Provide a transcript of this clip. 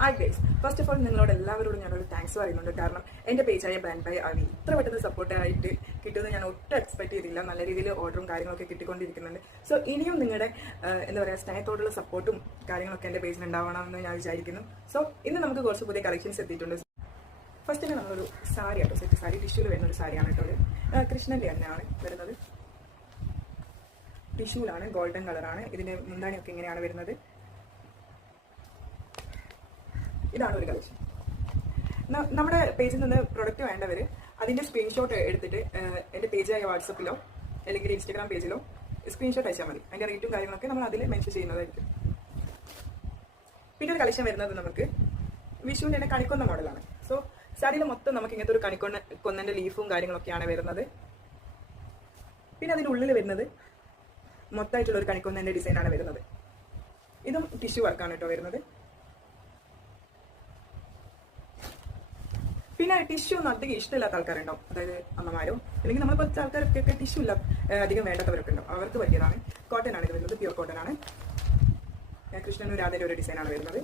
Hi guys, first of all നിങ്ങളോട് എല്ലാവരോടും ഞാനൊരു താങ്ക്സ് പറയുന്നുണ്ട്. കാരണം എൻ്റെ പേജായ ബ്രാൻഡ് ബൈ അവി ഇത്ര പെട്ടെന്ന് സപ്പോർട്ടായിട്ട് കിട്ടുമെന്ന് ഞാൻ ഒട്ടും എക്സ്പെക്ട് ചെയ്തില്ല. നല്ല രീതിയിൽ ഓർഡറും കാര്യങ്ങളൊക്കെ കിട്ടിക്കൊണ്ടിരിക്കുന്നുണ്ട്. സോ ഇനിയും നിങ്ങളുടെ എന്താ പറയുക സ്നേഹത്തോടുള്ള സപ്പോർട്ടും കാര്യങ്ങളൊക്കെ എൻ്റെ പേജിൽ ഉണ്ടാവണമെന്ന് ഞാൻ വിചാരിക്കുന്നു. സോ ഇന്ന് നമുക്ക് കുറച്ച് പുതിയ കളക്ഷൻസ് എത്തിയിട്ടുണ്ട്. ഫസ്റ്റ് തന്നെ നമ്മളൊരു സാരി ആട്ടോ, സെറ്റ് സാരി ടിഷ്യൂല് വരുന്ന ഒരു സാരിയാണ് കേട്ടോ. കൃഷ്ണൻ്റെ തന്നെയാണ് വരുന്നത്. ടിഷ്യൂലാണ്, ഗോൾഡൻ കളറാണ്. ഇതിൻ്റെ മുന്താണിയൊക്കെ ഇങ്ങനെയാണ് വരുന്നത്. ഇതാണ് ഒരു കളക്ഷൻ. നമ്മുടെ പേജിൽ നിന്ന് പ്രൊഡക്റ്റ് വേണ്ടവർ അതിൻ്റെ സ്ക്രീൻഷോട്ട് എടുത്തിട്ട് എൻ്റെ പേജായ വാട്സപ്പിലോ അല്ലെങ്കിൽ ഇൻസ്റ്റാഗ്രാം പേജിലോ സ്ക്രീൻഷോട്ട് അയച്ചാൽ മതി. അതിൻ്റെ റേറ്റും കാര്യങ്ങളൊക്കെ നമ്മൾ അതിൽ മെൻഷൻ ചെയ്യുന്നതായിരിക്കും. പിന്നെ ഒരു കളക്ഷൻ വരുന്നത് നമുക്ക് വിഷുവിൻ്റെ തന്നെ കണിക്കൊന്ന മോഡലാണ്. സോ സാരിയിൽ മൊത്തം നമുക്ക് ഇങ്ങനത്തെ ഒരു കൊന്നൻ്റെ ലീഫും കാര്യങ്ങളൊക്കെയാണ് വരുന്നത്. പിന്നെ അതിൻ്റെ ഉള്ളിൽ വരുന്നത് മൊത്തമായിട്ടുള്ള ഒരു കണിക്കൊന്നൻ്റെ ഡിസൈനാണ് വരുന്നത്. ഇതും ടിഷ്യൂ വർക്കാണ് കേട്ടോ വരുന്നത്. പിന്നെ ടിഷ്യൂ ഒന്നും അധികം ഇഷ്ടമില്ലാത്ത ആൾക്കാരുണ്ടാവും, അതായത് അമ്മമാരോ അല്ലെങ്കിൽ നമ്മൾ കുറച്ച് ആൾക്കാർക്കൊക്കെ ടിഷ്യൂ ഇല്ല അധികം വേണ്ടാത്തവരൊക്കെ ഉണ്ടാവും. അവർക്ക് പറ്റിയതാണ്. കോട്ടൺ ആണ് ഇത് വരുന്നത്, പ്യൂർ കോട്ടൺ ആണ്. കൃഷ്ണനും രാധയുടെ ഒരു ഡിസൈനാണ് വരുന്നത്.